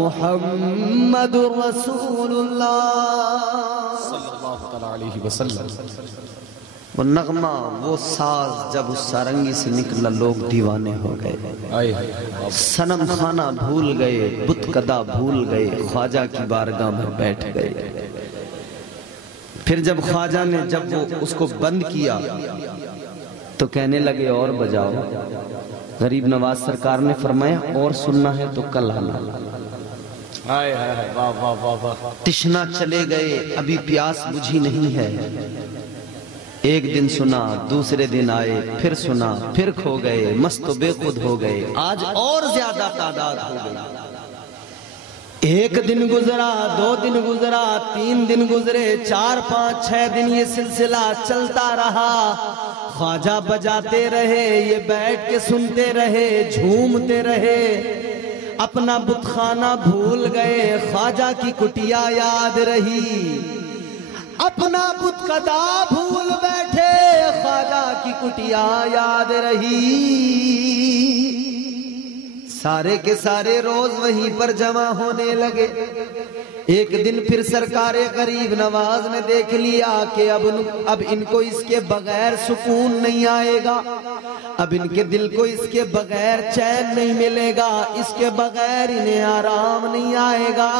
محمد رسول اللہ صلی اللہ علیہ وسلم۔ وہ نغمہ، وہ ساز جب اس سارنگی سے نکلا لوگ دیوانے ہو گئے، صنم خانہ بھول گئے، بت کدا بھول گئے، خواجہ کی بارگاہ میں بیٹھ گئے۔ پھر جب خواجہ نے جب وہ اس کو بند کیا تو کہنے لگے اور بجاؤ۔ غریب نواز سرکار نے فرمایا اور سننا ہے تو کل آنا۔ تشنا چلے گئے، ابھی پیاس بجھی نہیں ہے۔ ایک دن سنا، دوسرے دن آئے، پھر سنا، پھر کھو گئے، مست و بے خود ہو گئے۔ آج اور زیادہ تعداد ہو گئی۔ ایک دن گزرا، 2 دن گزرا، 3 دن گزرے، 4 5 6 دن یہ سلسلہ چلتا رہا۔ خواجہ بجاتے رہے، یہ بیٹھ کے سنتے رہے، جھومتے رہے، اپنا بت خانہ بھول گئے، خواجہ کی کٹیا یاد رہی، اپنا بت کدا بھول بیٹھے، خواجہ کی کٹیا یاد رہی۔ سارے کے سارے روز وہیں پر جمع ہونے لگے۔ ایک دن پھر سرکار غریب نواز نے دیکھ لیا کہ اب ان کو اس کے بغیر سکون نہیں آئے گا، اب ان کے دل کو اس کے بغیر چین نہیں ملے گا، اس کے بغیر انہیں آرام نہیں آئے گا۔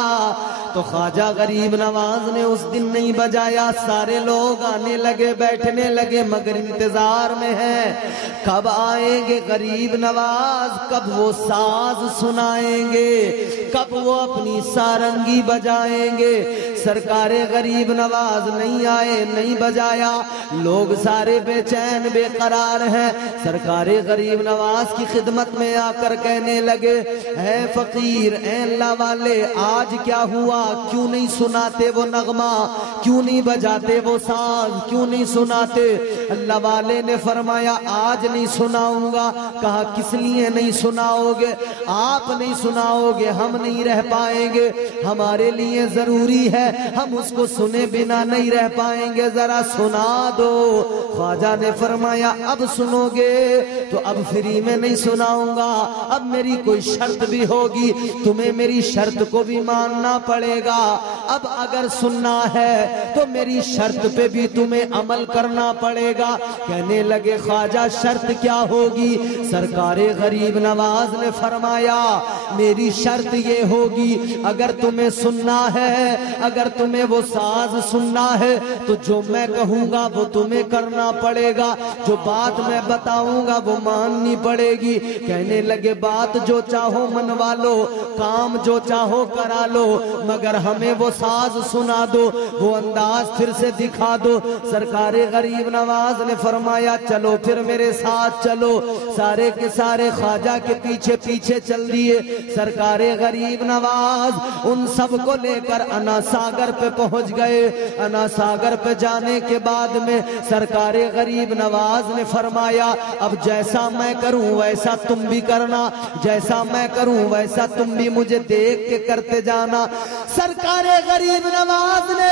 تو خواجہ غریب نواز نے اس دن نہیں بجایا۔ سارے لوگ آنے لگے، بیٹھنے لگے، مگر انتظار میں ہے کب آئیں گے غریب نواز، کب وہ ساز سنائیں گے، کب وہ اپنی سارنگی بجائیں گے۔ سرکار غریب نواز نہیں آئے، نہیں بجایا، لوگ سارے بے چین بے قرار ہیں۔ سرکار غریب نواز کی خدمت میں آ کر کہنے لگے، اے فقیر، اے اللہ والے، آج کیا ہوا؟ کیوں نہیں سناتے وہ نغمہ؟ کیوں نہیں بجاتے وہ ساز؟ کیوں نہیں سناتے؟ اللہ والے نے فرمایا آج نہیں سناؤں گا۔ کہا کس لیے نہیں سناؤ گے؟ آپ نہیں سناؤ گے ہم نہیں رہ پائیں گے، ہمارے لیے ضروری ہے، ہم اس کو سنے بنا نہیں رہ پائیں گے، ذرا سنا دو۔ خواجہ نے فرمایا اب سنو گے تو اب فری میں نہیں سناؤں گا، اب میری کوئی شرط بھی ہوگی، تمہیں میری شرط کو بھی ماننا پڑے گا۔ اب اگر سننا ہے تو میری شرط پہ بھی تمہیں عمل کرنا پڑے گا۔ کہنے لگے خواجہ شرط کیا ہوگی؟ سرکار غریب نواز نے فرمایا میری شرط یہ ہوگی، اگر تمہیں سننا ہے، اگر تمہیں وہ ساز سننا ہے تو جو میں کہوں گا وہ تمہیں کرنا پڑے گا، جو بات میں بتاؤں گا وہ ماننی پڑے گی۔ کہنے لگے بات جو چاہو منوا لو، کام جو چاہو کرا لو، مگر ہمیں وہ ساز سنا دو، وہ انداز پھر سے دکھا دو۔ سرکار غریب نواز نے فرمایا چلو پھر میرے ساتھ چلو۔ سارے کے سارے خواجہ کے پیچھے پیچھے چل دیے۔ سرکار غریب نواز ان سب کو لے کر انا ساگر پہ پہنچ گئے۔ انا ساگر پہ جانے کے بعد میں سرکار غریب نواز نے فرمایا اب جیسا میں کروں ویسا تم بھی کرنا، جیسا میں کروں ویسا تم بھی مجھے دیکھ کے کرتے جانا۔ سرکار غریب نواز نے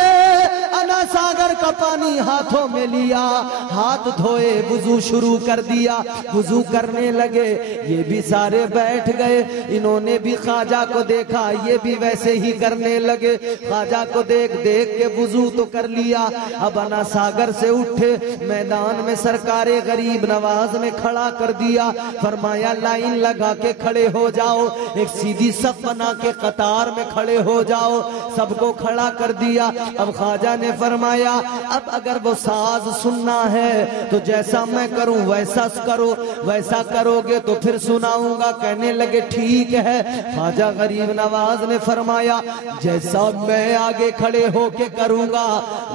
انا ساگر کا پانی ہاتھوں میں لیا، ہاتھ دھوئے، وضو شروع کر دیا، وضو کرنے لگے۔ یہ بھی سارے بیٹھ گئے، انہوں نے بھی خواجہ کو دیکھا، یہ بھی ویسے ہی کرنے لگے۔ خواجہ کو دیکھ دیکھ کے وضو تو کر لیا۔ اب انا ساگر سے اٹھے، میدان میں سرکار غریب نواز نے کھڑا کر دیا، فرمایا لائن لگا کے کھڑے ہو جاؤ، ایک سیدھی صف بنا کے قطار میں کھڑے ہو جاؤ۔ سب کو کھڑا کر دیا۔ اب خواجہ نے فرمایا اب اگر وہ ساز سننا ہے تو جیسا میں کروں ویسا کرو، ویسا کرو گے تو پھر سناؤں گا۔ کہنے لگے ٹھیک ہے۔ خواجہ غریب نواز نے فرمایا جیسا میں آگے کھڑے ہو کے کروں گا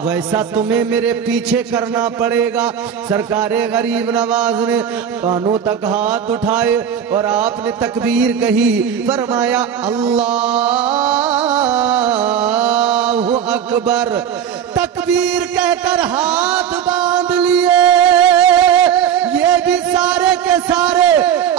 ویسا تمہیں میرے پیچھے کرنا پڑے گا۔ سرکار غریب نواز نے کانوں تک ہاتھ اٹھائے اور آپ نے تکبیر کہی، فرمایا اللہ اکبر۔ تکبیر کہہ کر ہاتھ باندھ لیے، یہ بھی سارے کے سارے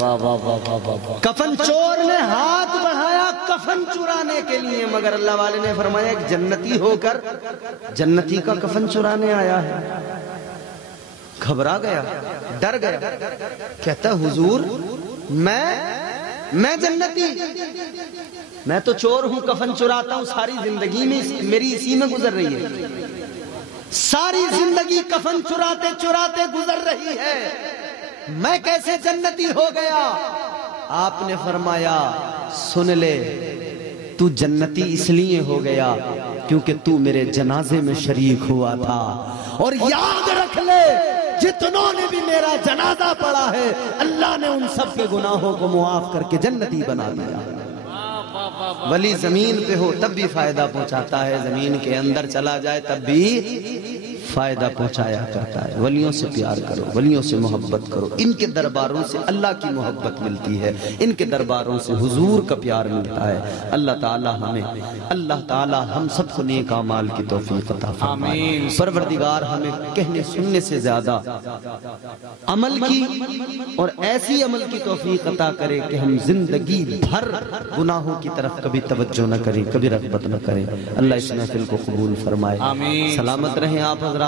واہ واہ واہ واہ واہ. کفن چور نے ہاتھ بڑھایا کفن چرانے کے لیے، مگر اللہ والے نے فرمایا ایک جنتی ہو کر جنتی کا کفن چرانے آیا ہے. گھبرا گیا، ڈر گیا، کہتا حضور میں جنتی، میں تو چور ہوں، کفن چراتا ہوں، ساری زندگی میں میری اسی میں گزر رہی ہے، ساری زندگی کفن چراتے چراتے گزر رہی ہے، میں کیسے جنتی ہو گیا؟ آپ نے فرمایا سن لے، تو جنتی اس لیے ہو گیا کیونکہ تو میرے جنازے میں شریک ہوا تھا، اور یاد رکھ لے جتنوں نے بھی میرا جنازہ پڑھا ہے اللہ نے ان سب کے گناہوں کو معاف کر کے جنتی بنا دیا. ولی زمین پہ ہو تب بھی فائدہ پہنچاتا ہے، زمین کے اندر چلا جائے تب بھی فائدہ پہنچایا کرتا ہے. ولیوں سے پیار کرو، ولیوں سے محبت کرو، ان کے درباروں سے اللہ کی محبت ملتی ہے، ان کے درباروں سے حضور کا پیار ملتا ہے. اللہ تعالی ہم سب کو نیک اعمال کی توفیق عطا فرمائے. پروردگار ہمیں کہنے سننے سے زیادہ عمل کی اور ایسی عمل کی توفیق عطا کرے کہ ہم زندگی بھر گناہوں کی طرف کبھی توجہ نہ کریں، کبھی رغبت نہ کریں. اللہ اس محفل کو قبول فرمائے. سلامت رہیں آپ حضرات،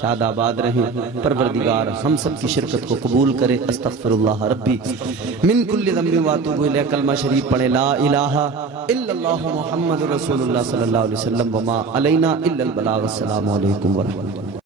شاد آباد رہیں. پروردگار ہم سب کی شرکت کو قبول کرے. استغفر اللہ ربی من کل ذنب واتوب الیہ. کلمہ شریف پڑھے لا الہ الا اللہ محمد رسول اللہ صلی اللہ علیہ وسلم وما علینا الا البلاغ. السلام علیکم ورحمۃ اللہ.